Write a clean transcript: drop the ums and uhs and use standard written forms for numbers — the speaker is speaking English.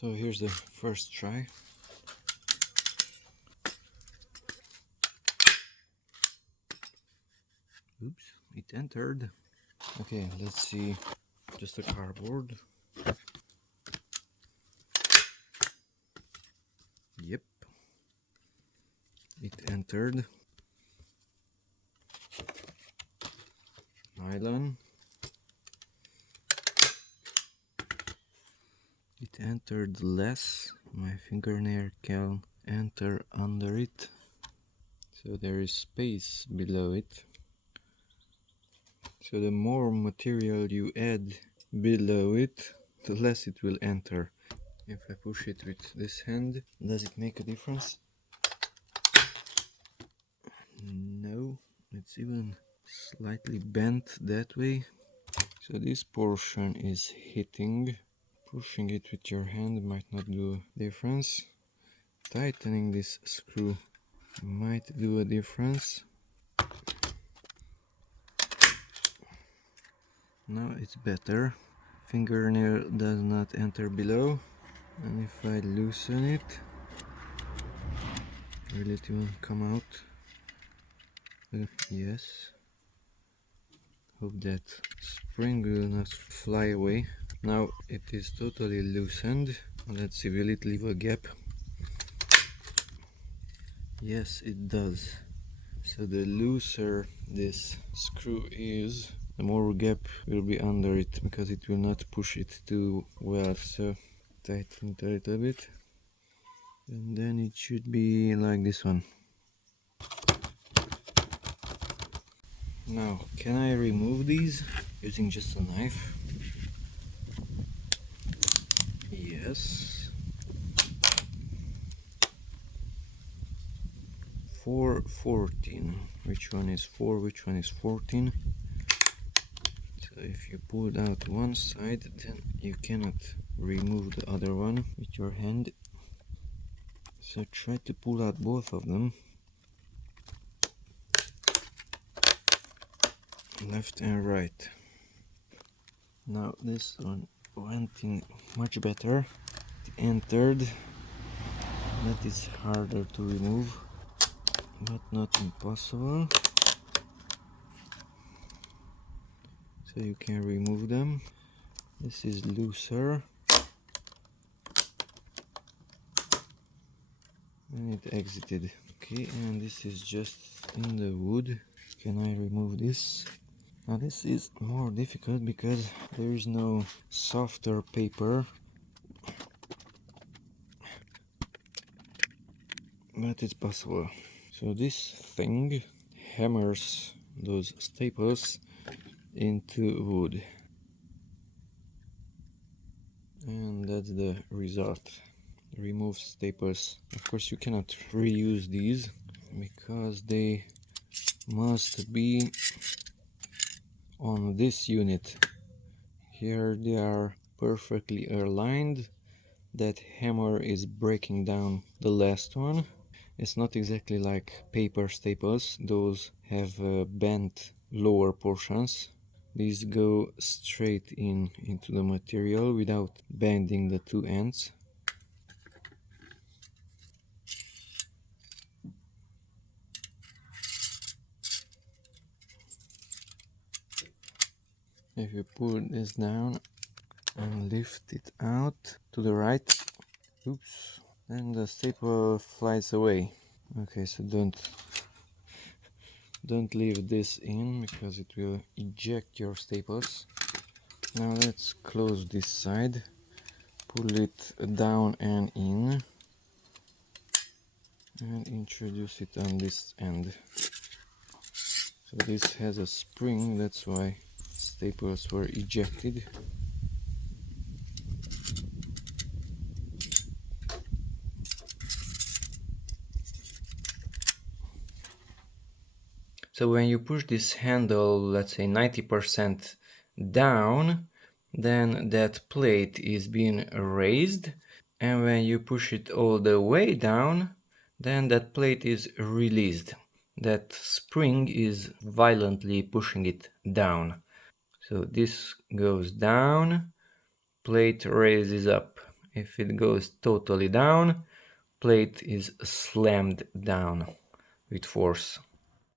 So here's the first try. Oops, it entered. Okay, let's see just a cardboard. Yep, it entered. Nylon. It entered less. My fingernail can enter under it. So there is space below it. So the more material you add below it, the less it will enter. If I push it with this hand, does it make a difference? No, it's even slightly bent that way. So this portion is hitting. Pushing it with your hand might not do a difference. Tightening this screw might do a difference. Now it's better. Fingernail does not enter below. And if I loosen it, will it even come out? Yes. Hope that spring will not fly away. Now it is totally loosened. Let's see, will it leave a gap? Yes, it does. So the looser this screw is, the more gap will be under it, because it will not push it too well. So tighten it a little bit, and then it should be like this one. Now, can I remove these using just a knife? Yes. 414. Which one is 4? Which one is 14? So if you pulled out one side, then you cannot remove the other one with your hand. So try to pull out both of them, left and right. Now this one went in much better. It entered. That is harder to remove, but not impossible. So you can remove them. This is looser, and it exited. Okay, and this is just in the wood. Can I remove this? Now this is more difficult because there is no softer paper, but it's possible. So this thing hammers those staples into wood, and that's the result. Remove staples. Of course you cannot reuse these because they must be on this unit. Here they are perfectly aligned. That hammer is breaking down the last one. It's not exactly like paper staples. Those have bent lower portions. These go straight into the material without bending the two ends. If you pull this down and lift it out to the right, oops, then the staple flies away. Okay, so don't leave this in because it will eject your staples. Now let's close this side, pull it down and in, and introduce it on this end. So this has a spring, that's why staples were ejected. So when you push this handle, let's say 90% down, then that plate is being raised, and when you push it all the way down, then that plate is released. That spring is violently pushing it down. So this goes down, plate raises up. If it goes totally down, plate is slammed down with force.